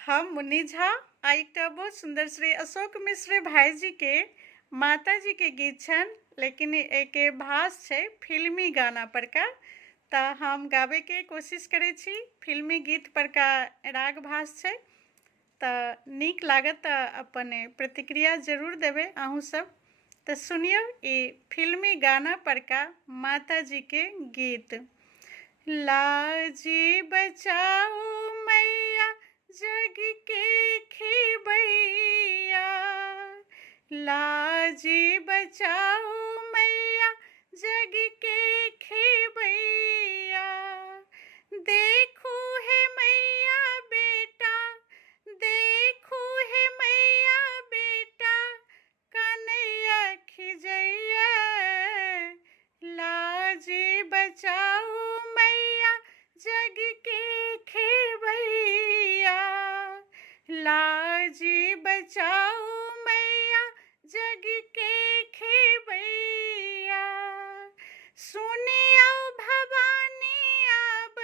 हम मुन्नी झा आ एकटा बहुत सुंदर श्री अशोक मिश्र भाई जी के माता जी के गीत छन, लेकिन एके भास छै फिल्मी गाना पर का। त हम गावे के कोशिश करे छी। फिल्मी गीत पर का राग भास छै, त नीक लागत त अपन प्रतिक्रिया जरूर देवे अहूँ सब। त सुनियो ई फिल्मी गाना पर का माता जी के गीत। लाजी बचाओ मैया जग के खेबैया, लाजी बचाओ मैया जग के खेबैया। देखू है मैया बेटा, देखू है मैया बेटा, कन्हैया खिजैया। लाजी बचाओ मैया जग के खेबैया, लाजी बचाओ मैया जग के खेबैया। सुनियो भवानी अब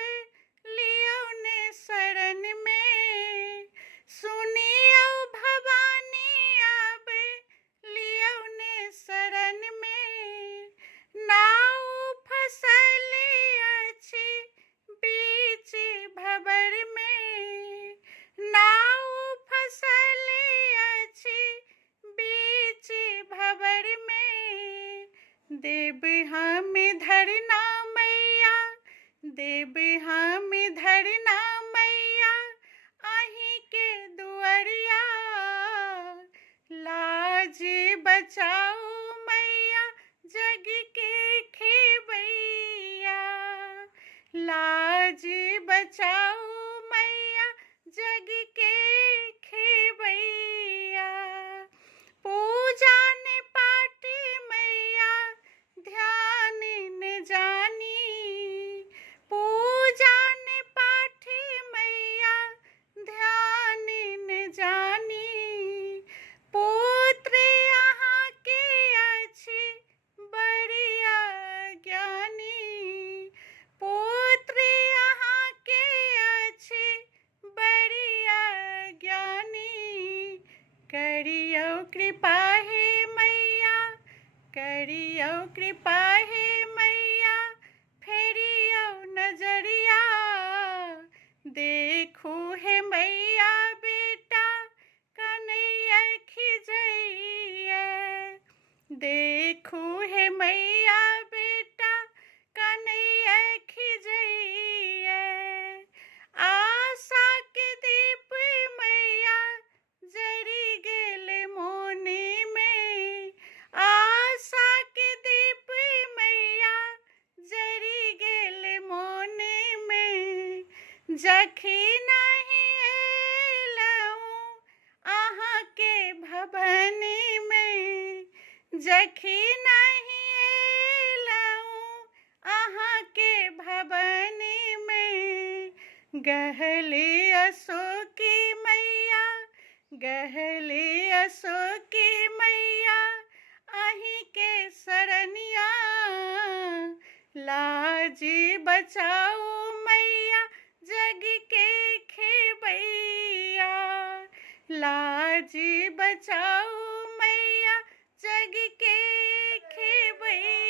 लियो ने शरण में, सुनियो भवानी अब लियो ने शरण में। नाव फसल अछि बीच भंवर में, नाव फसल अछि बीच भंवर में। देव हम धरना मैया, देव हम धरना मैया अहीं के दुअरिया। लाजी बचाओ मैया जग के खेबैया, लाजी बचाओ मैया जग के खेबैया। पूजा ने पाठ मैया ध्यान न जानी, पूजा ने पाठ मैया ध्यान न जानी। पुत्र अहाँ के अछि बड़िया ज्ञानी, पुत्र अहाँ के अछि बड़िया ज्ञानी। करियौ कृपा हे मैया, करियौ कृपा हे मैया, फेरियौ नजरिया। देखू हे मैया बेटा कन्हैया खिजैया, देखू हे मैया बेटा कन्हैया खिजैया। आशा के दीप मैया जरि गेल मोने में, आशा के दीप मैया जरि गेल मोने में। जखी नहीं एलहुँ अहाँ के भवन में, जखी नहीं एलहुँ अहाँ के भवन में। गहली अशोकी मैया, गहली अशोकी मैया अहीं के शरणिया। लाजी बचाओ मैया जग के खेबैया, लाजी बचाओ मैया जग के खेबैया।